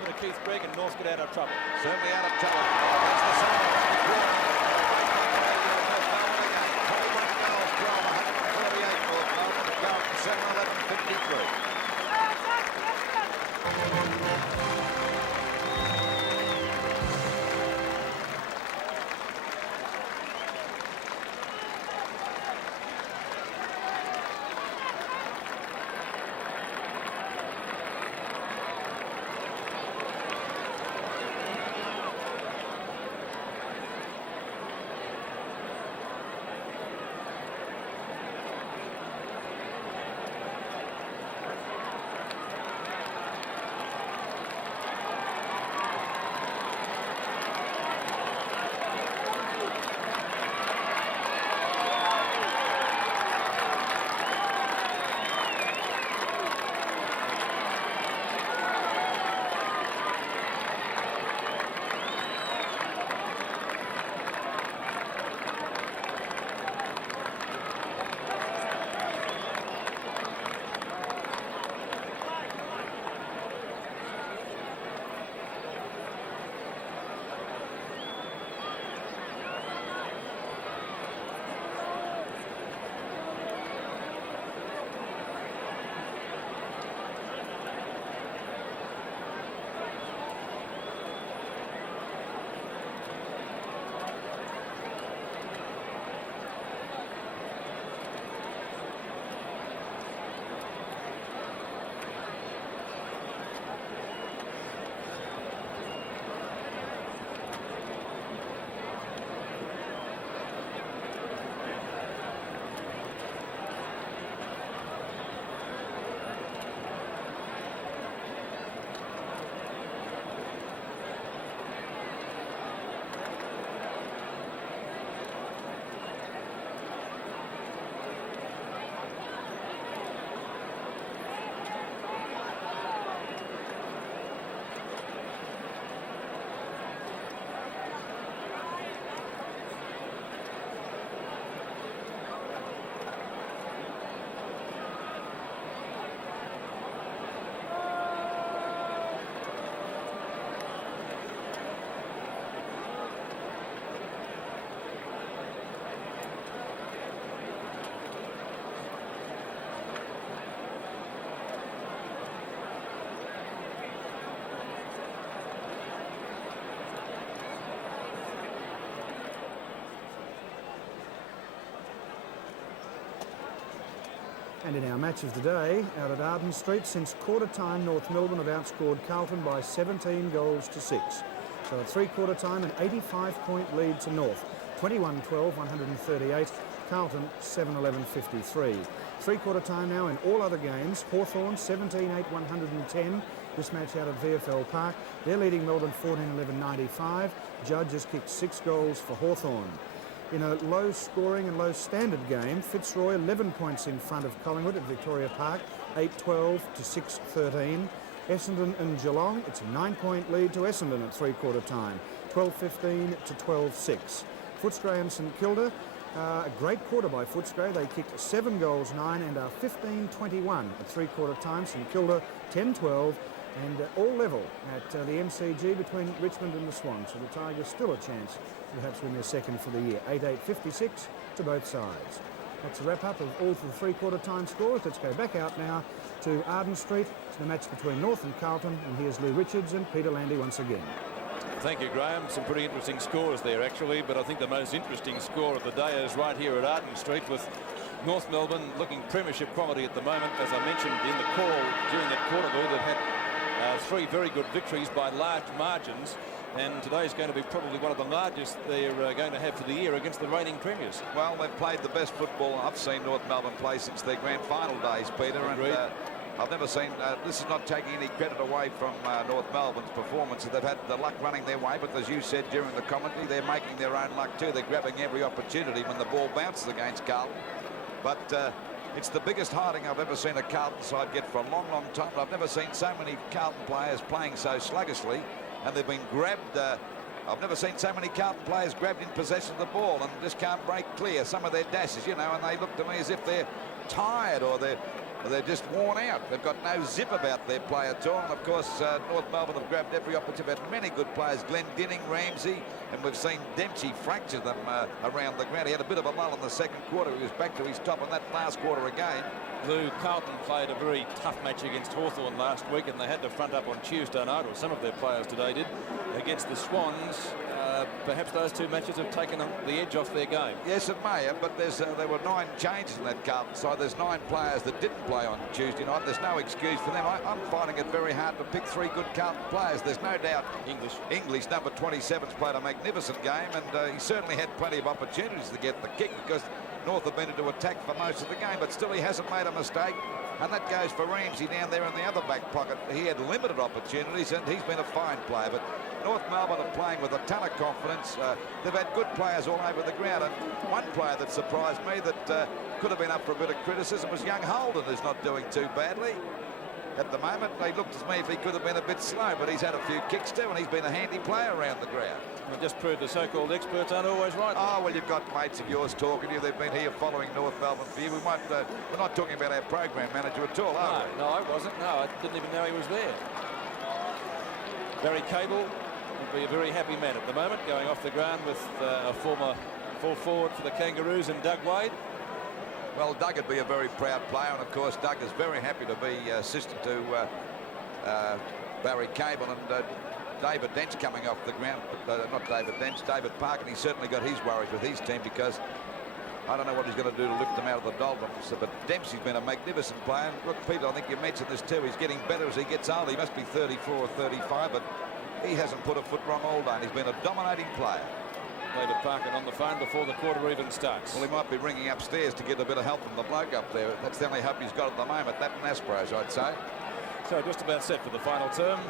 over to Keith Gregg, and North get out of trouble. Certainly out of trouble. That's the side around the corner. 21 goals, 148 North Melbourne. Carlton 7-11-53. And in our match of the day, out at Arden Street, since quarter-time, North Melbourne have outscored Carlton by 17 goals to 6. So at three-quarter time, an 85-point lead to North. 21-12, 138. Carlton 7-11-53. Three-quarter time now in all other games. Hawthorn 17-8, 110. This match out at VFL Park. They're leading Melbourne 14-11, 95. Judge has kicked 6 goals for Hawthorn. In a low-scoring and low-standard game, Fitzroy 11 points in front of Collingwood at Victoria Park, 8-12 to 6-13. Essendon and Geelong, it's a 9-point lead to Essendon at three-quarter time, 12-15 to 12-6. Footscray and St Kilda, a great quarter by Footscray. They kicked 7 goals, 9 and are 15-21 at three-quarter time. St Kilda 10-12 and all level at the MCG between Richmond and the Swans. So the Tigers still a chance to perhaps win their second for the year. 8-8-56 to both sides. That's a wrap-up of all for the three-quarter time scores. Let's go back out now to Arden Street to the match between North and Carlton. And here's Lou Richards and Peter Landy once again. Thank you, Graham. Some pretty interesting scores there, actually, but I think the most interesting score of the day is right here at Arden Street, with North Melbourne looking premiership quality at the moment. As I mentioned in the call during that quarter, they've had 3 very good victories by large margins, and today's going to be probably one of the largest they're going to have for the year against the reigning premiers. Well, they've played the best football I've seen North Melbourne play since their grand final days, Peter. Agreed. And I've never seen, this is not taking any credit away from North Melbourne's performance. They've had the luck running their way, but as you said during the commentary, they're making their own luck too. They're grabbing every opportunity when the ball bounces against Carlton. But it's the biggest hiding I've ever seen a Carlton side get for a long, long time. I've never seen so many Carlton players playing so sluggishly, and they've been grabbed. I've never seen so many Carlton players grabbed in possession of the ball and just can't break clear. Some of their dashes, you know, and they look to me as if they're tired or they're They're just worn out. They've got no zip about their play at all. And of course, North Melbourne have grabbed every opportunity. They've had many good players, Glendinning, Ramsey, and we've seen Dempsey fracture them around the ground. He had a bit of a lull in the second quarter. He was back to his top in that last quarter again. Lou, Carlton played a very tough match against Hawthorn last week, and they had to front up on Tuesday night, or some of their players today did, against the Swans. Perhaps those two matches have taken the edge off their game. Yes, it may have, but there were 9 changes in that Carlton side. There's 9 players that didn't play on Tuesday night. There's no excuse for them. I'm finding it very hard to pick 3 good Carlton players. There's no doubt English, number 27's played a magnificent game, and he certainly had plenty of opportunities to get the kick because North have been into attack for most of the game, but still he hasn't made a mistake. And that goes for Ramsey down there in the other back pocket. He had limited opportunities, and he's been a fine player. But North Melbourne are playing with a ton of confidence. They've had good players all over the ground. And one player that surprised me that could have been up for a bit of criticism was young Holden, who's not doing too badly at the moment. He looked as me if he could have been a bit slow, but he's had a few kicks too, and he's been a handy player around the ground. It just proved the so-called experts aren't always right. Oh, well, you've got mates of yours talking to you. They've been here following North Melbourne for you. We're not talking about our program manager at all, are we? No, I wasn't. No, I didn't even know he was there. Barry Cable would be a very happy man at the moment, going off the ground with a former full forward for the Kangaroos and Doug Wade. Well, Doug would be a very proud player, and of course Doug is very happy to be assistant to Barry Cable, and David Dent's coming off the ground, but not David Dent, David Park, and he's certainly got his worries with his team because I don't know what he's going to do to lift them out of the doldrums. But Dempsey's been a magnificent player. And look, Peter, I think you mentioned this too. He's getting better as he gets older. He must be 34 or 35, but he hasn't put a foot wrong all day. And he's been a dominating player. David Parkin on the phone before the quarter even starts. Well, he might be ringing upstairs to get a bit of help from the bloke up there. That's the only hope he's got at the moment. That and Aspros, I'd say. So just about set for the final term.